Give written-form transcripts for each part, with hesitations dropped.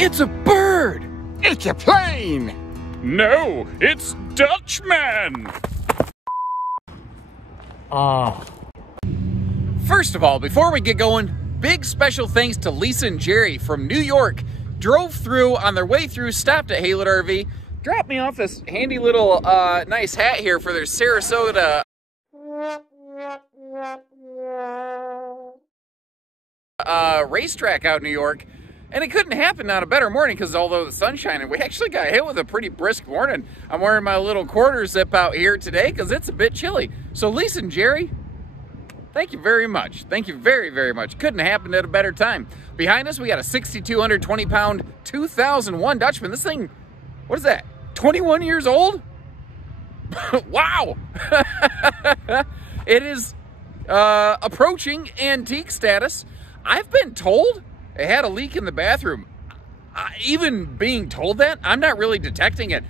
It's a bird! It's a plane! No, it's Dutchman! First of all, before we get going, big special thanks to Lisa and Jerry from New York. Drove through, on their way through, stopped at Haylett RV, dropped me off this handy little nice hat here for their Sarasota racetrack out in New York. And it couldn't happen on a better morning because although the sun's shining, we actually got hit with a pretty brisk morning. I'm wearing my little quarter zip out here today because it's a bit chilly. So Lisa and Jerry, thank you very much. Thank you very, very much. Couldn't happen at a better time. Behind us, we got a 6,220-pound 2001 Dutchman. This thing, what is that, 21 years old? Wow. It is approaching antique status. I've been told it had a leak in the bathroom. Even being told that, I'm not really detecting it.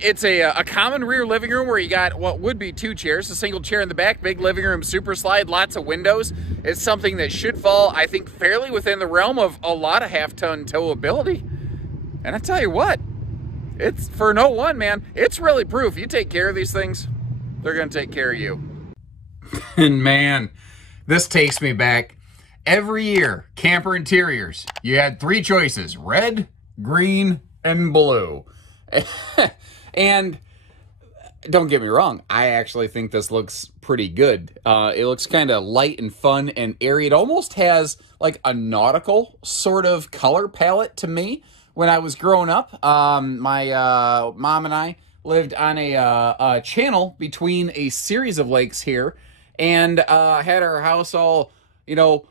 It's a common rear living room where you got what would be two chairs, a single chair in the back, big living room, super slide, lots of windows. It's something that should fall, I think, fairly within the realm of a lot of half-ton towability. And I tell you what, it's for an 01, man, it's really proof. You take care of these things, they're going to take care of you. And man, this takes me back. Every year, Camper Interiors, you had three choices: red, green, and blue. And don't get me wrong, I actually think this looks pretty good. It looks kind of light and fun and airy. It almost has like a nautical sort of color palette to me. When I was growing up, my mom and I lived on a channel between a series of lakes here, and had our house all, you know,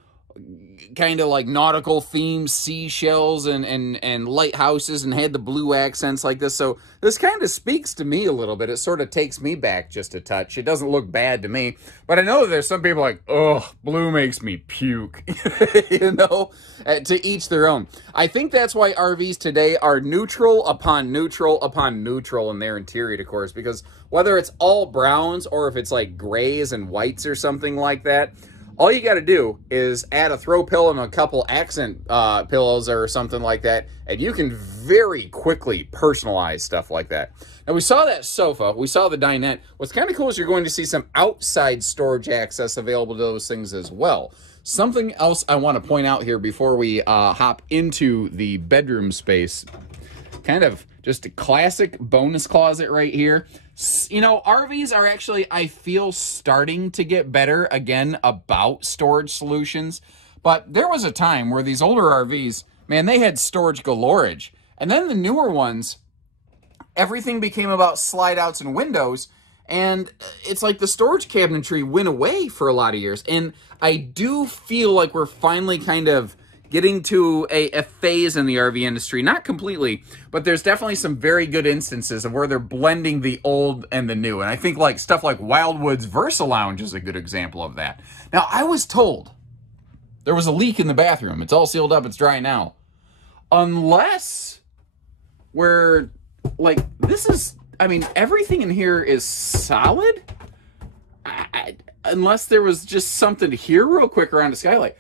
kind of like nautical themes, seashells and lighthouses, and had the blue accents like this. So this kind of speaks to me a little bit. It sort of takes me back just a touch. It doesn't look bad to me, but I know there's some people like, oh, blue makes me puke. You know, to each their own. I think that's why RVs today are neutral upon neutral upon neutral in their interior decors, because whether it's all browns or if it's like grays and whites or something like that, all you got to do is add a throw pillow and a couple accent pillows or something like that, and you can very quickly personalize stuff like that. Now, we saw that sofa. We saw the dinette. What's kind of cool is you're going to see some outside storage access available to those things as well. Something else I want to point out here before we hop into the bedroom space, kind of just a classic bonus closet right here. You know, RVs are actually, I feel, starting to get better again about storage solutions. But there was a time where these older RVs, man, they had storage galorage. And then the newer ones, everything became about slide outs and windows. And it's like the storage cabinetry went away for a lot of years. And I do feel like we're finally kind of getting to a phase in the RV industry. Not completely, but there's definitely some very good instances of where they're blending the old and the new. And I think like stuff like Wildwood's Versa Lounge is a good example of that. Now, I was told there was a leak in the bathroom. It's all sealed up. It's dry now. Unless we're like, this is, I mean, everything in here is solid. Unless there was just something here real quick around the skylight.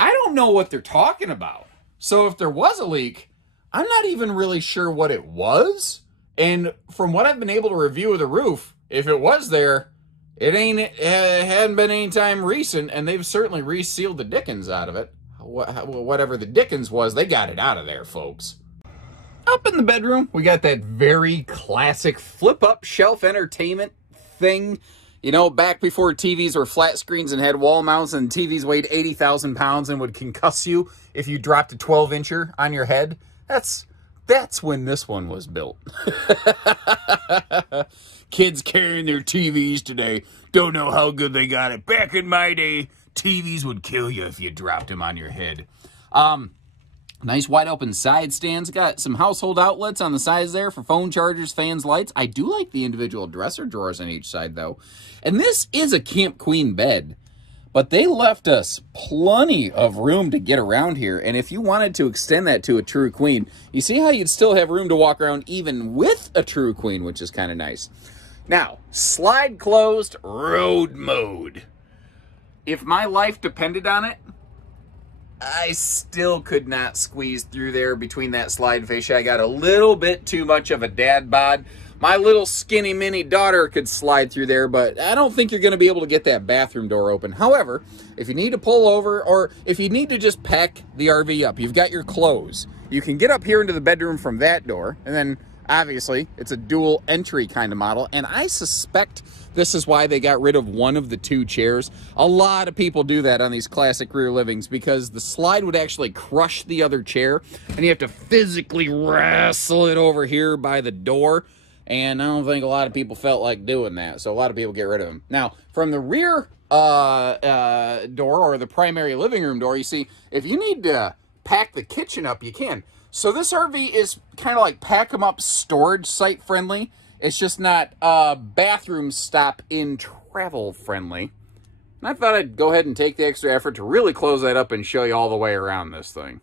I don't know what they're talking about. So if there was a leak, I'm not even really sure what it was. And from what I've been able to review of the roof, if it was there, it hadn't been any time recent, and they've certainly resealed the dickens out of it. Whatever the dickens was, they got it out of there, folks. Up in the bedroom, we got that very classic flip-up shelf entertainment thing. You know, back before TVs were flat screens and had wall mounts, and TVs weighed 80,000 pounds and would concuss you if you dropped a 12-incher on your head. That's when this one was built. Kids carrying their TVs today don't know how good they got it. Back in my day, TVs would kill you if you dropped them on your head. Nice wide open side stands. Got some household outlets on the sides there for phone chargers, fans, lights. I do like the individual dresser drawers on each side though. And this is a Camp Queen bed, but they left us plenty of room to get around here. And if you wanted to extend that to a true queen, you see how you'd still have room to walk around even with a true queen, which is kind of nice. Now, slide closed road mode. If my life depended on it, I still could not squeeze through there between that slide fascia. I got a little bit too much of a dad bod. My little skinny mini daughter could slide through there, but I don't think you're going to be able to get that bathroom door open. However, if you need to pull over or if you need to just pack the RV up, you've got your clothes. You can get up here into the bedroom from that door, and then obviously it's a dual entry kind of model, and I suspect this is why they got rid of one of the two chairs. A lot of people do that on these classic rear livings because the slide would actually crush the other chair, and you have to physically wrestle it over here by the door. And I don't think a lot of people felt like doing that, so a lot of people get rid of them. Now, from the rear door or the primary living room door, you see, if you need to pack the kitchen up, you can. So this RV is kind of like pack 'em up storage site friendly. It's just not bathroom stop in travel friendly. And I thought I'd go ahead and take the extra effort to really close that up and show you all the way around this thing.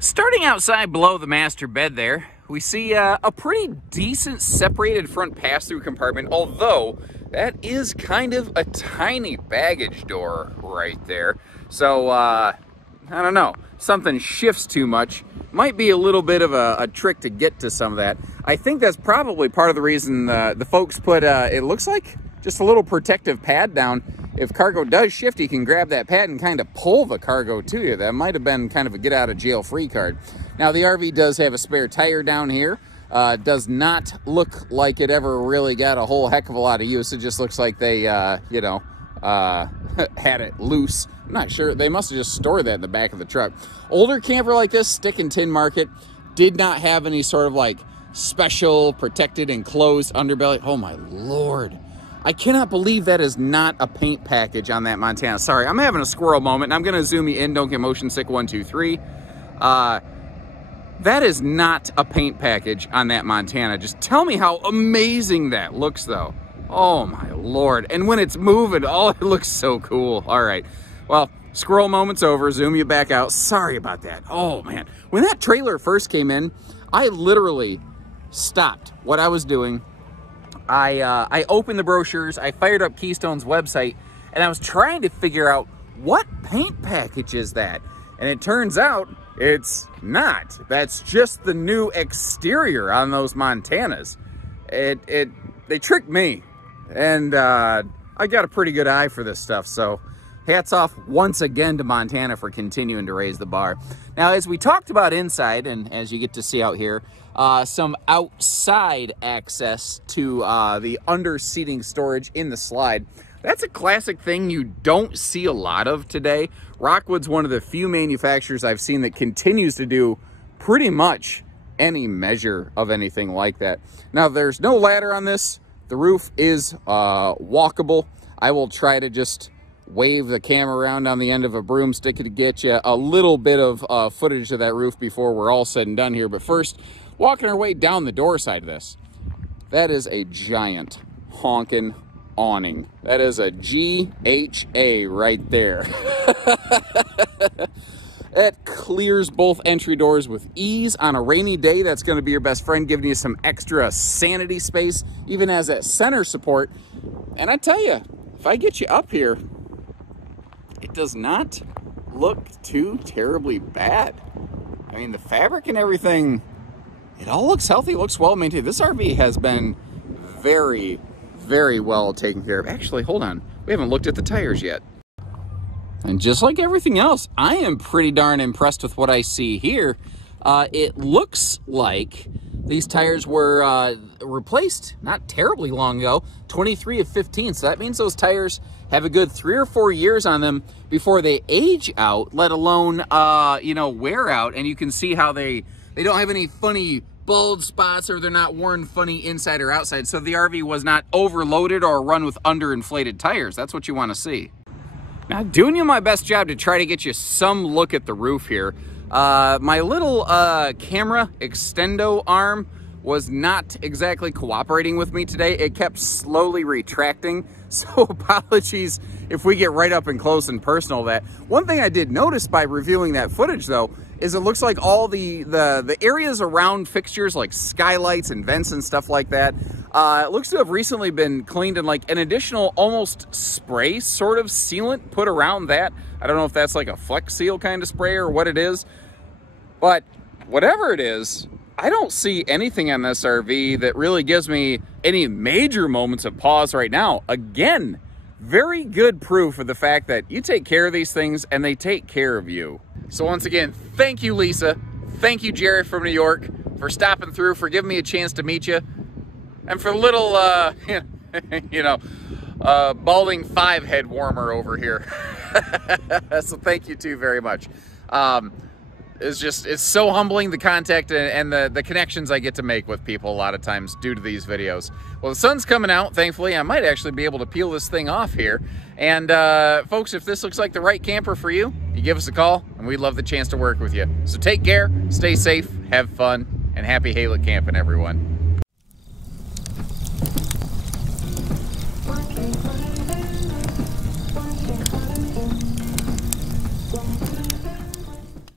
Starting outside below the master bed there, we see a pretty decent separated front pass-through compartment, although that is kind of a tiny baggage door right there. So, I don't know, something shifts too much. Might be a little bit of a trick to get to some of that. I think that's probably part of the reason the folks put, it looks like just a little protective pad down. If cargo does shift, you can grab that pad and kind of pull the cargo to you. That might have been kind of a get-out-of-jail-free card. Now, the RV does have a spare tire down here. Does not look like it ever really got a whole heck of a lot of use. It just looks like they, you know, had it loose. I'm not sure. They must have just stored that in the back of the truck. Older camper like this, stick and tin market, did not have any sort of like special protected enclosed underbelly. Oh, my Lord. I cannot believe that is not a paint package on that Montana. Sorry, I'm having a squirrel moment, and I'm going to zoom you in. Don't get motion sick, 1, 2, 3. That is not a paint package on that Montana. Just tell me how amazing that looks, though. Oh, my Lord. And when it's moving, oh, it looks so cool. All right. Well, squirrel moment's over. Zoom you back out. Sorry about that. Oh, man. When that trailer first came in, I literally stopped what I was doing. I opened the brochures, I fired up Keystone's website, and I was trying to figure out what paint package is that. And it turns out it's not. That's just the new exterior on those Montanas. They tricked me. And I got a pretty good eye for this stuff, so hats off once again to Montana for continuing to raise the bar. Now, as we talked about inside, and as you get to see out here, some outside access to the under-seating storage in the slide. That's a classic thing you don't see a lot of today. Rockwood's one of the few manufacturers I've seen that continues to do pretty much any measure of anything like that. Now, there's no ladder on this. The roof is walkable. I will try to just wave the camera around on the end of a broomstick to get you a little bit of footage of that roof before we're all said and done here. But first, walking our way down the door side of this, that is a giant honking awning. That is a GHA right there. It clears both entry doors with ease. On a rainy day, that's going to be your best friend, giving you some extra sanity space, even as that center support. And I tell you, if I get you up here, it does not look too terribly bad. I mean, the fabric and everything, it all looks healthy, looks well maintained. This RV has been very, very well taken care of. Actually, hold on. We haven't looked at the tires yet. And just like everything else, I am pretty darn impressed with what I see here. It looks like these tires were replaced not terribly long ago, 23 of 15. So that means those tires have a good 3 or 4 years on them before they age out, let alone, you know, wear out. And you can see how they don't have any funny bald spots, or they're not worn funny inside or outside. So the RV was not overloaded or run with underinflated tires. That's what you want to see. Now, doing you my best job to try to get you some look at the roof here. My little camera extendo arm was not exactly cooperating with me today. It kept slowly retracting, so apologies if we get right up and close and personal that. One thing I did notice by reviewing that footage, though, is it looks like all the areas around fixtures like skylights and vents and stuff like that It looks to have recently been cleaned and like an additional almost spray sort of sealant put around that. I don't know if that's like a Flex Seal kind of spray or what it is, but whatever it is, I don't see anything on this RV that really gives me any major moments of pause right now. Again, very good proof of the fact that you take care of these things and they take care of you. So once again, thank you, Lisa. Thank you, Jerry from New York, for stopping through, for giving me a chance to meet you. And for a little, balding 5 head warmer over here. So thank you too very much. It's so humbling, the contact and the connections I get to make with people a lot of times due to these videos. Well, the sun's coming out, thankfully. I might actually be able to peel this thing off here. And folks, if this looks like the right camper for you, you give us a call and we'd love the chance to work with you. So take care, stay safe, have fun, and happy Haylett camping, everyone.